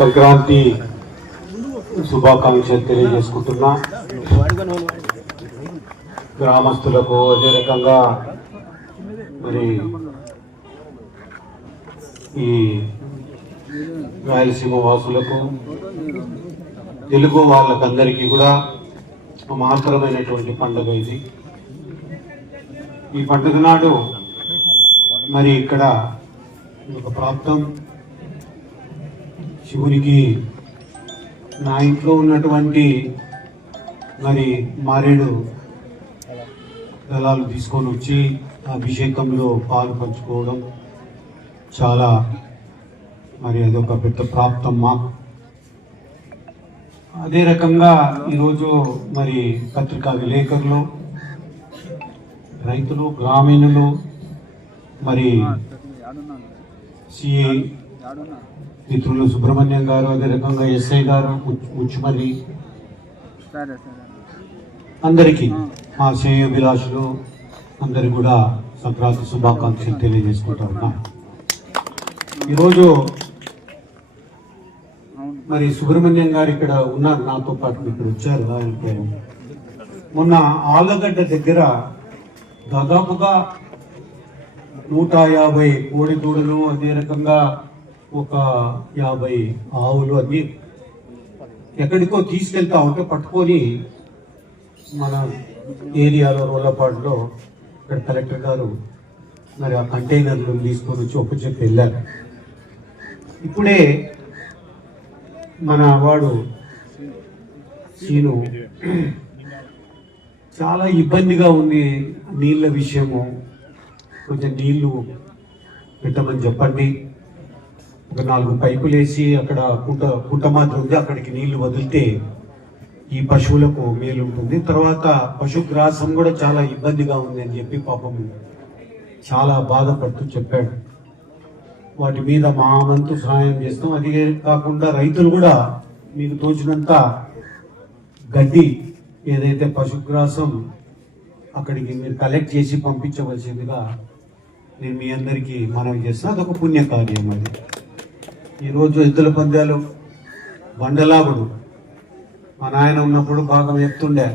సంక్రాంతి శుభాకాంక్షలు తెలియజేసుకుంటున్నా. గ్రామస్తులకు అదే రకంగా మరి ఈ రాయలసీమ వాసులకు తెలుగు వాళ్ళకందరికీ కూడా మహత్తరమైనటువంటి పండుగ ఇది. ఈ పండుగ నాడు మరి ఇక్కడ ఒక ప్రాప్తం శివునికి నా ఇంట్లో ఉన్నటువంటి మరి మారేడు దళాలు తీసుకొని వచ్చి అభిషేకంలో పాలు పంచుకోవడం చాలా మరి అదొక పెద్ద ప్రాప్తం మాకు. అదే రకంగా ఈరోజు మరి పత్రికా విలేకరులు, రైతులు, గ్రామీణులు, మరి సిఐ మిత్రులు సుబ్రహ్మణ్యం గారు, అదే రకంగా ఎస్ఐ గారు, ముచ్చుమర్రి అందరికీ మా శ్రేయోభిలాషులు అందరికి కూడా సంక్రాంతి శుభాకాంక్షలు తెలియజేసుకుంటా ఉన్నా. ఈరోజు మరి సుబ్రహ్మణ్యం గారు ఇక్కడ ఉన్నారు, నాతో పాటు ఇక్కడ వచ్చారు. ఆయన పేరు మొన్న ఆళ్ళగడ్డ దగ్గర దాదాపుగా 150 కోడి దూడలు, అదే రకంగా ఒక 50 ఆవులు అన్ని ఎక్కడికో తీసుకెళ్తా ఉంటే పట్టుకొని మన ఏరియాలో రోలపాడులో ఇక్కడ కలెక్టర్ గారు మరి ఆ కంటైనర్లు తీసుకొని వచ్చి ఒప్పచెప్పి వెళ్ళారు. ఇప్పుడే మన వాడు సీను చాలా ఇబ్బందిగా ఉంది నీళ్ళ విషయము, కొంచెం నీళ్లు పెట్టమని చెప్పండి, ఒక 4 పైపులు వేసి అక్కడ కుంట మాత్రం ఉంది, అక్కడికి నీళ్లు వదిలితే ఈ పశువులకు మేలు ఉంటుంది. తర్వాత పశుగ్రాసం కూడా చాలా ఇబ్బందిగా ఉంది అని చెప్పి పాపం చాలా బాధపడుతూ చెప్పాడు. వాటి మీద మా వంతు సహాయం చేస్తాం. అది కాకుండా రైతులు కూడా మీకు తోచినంత గడ్డి ఏదైతే పశుగ్రాసం అక్కడికి మీరు కలెక్ట్ చేసి పంపించవలసిందిగా నేను మీ అందరికీ మనవి చేస్తాను. అదొక పుణ్యకార్యం. అది ఈరోజు ఎద్దుల పందాలు, బండలాగుడు మా నాయన ఉన్నప్పుడు బాగా ఎత్తుండే,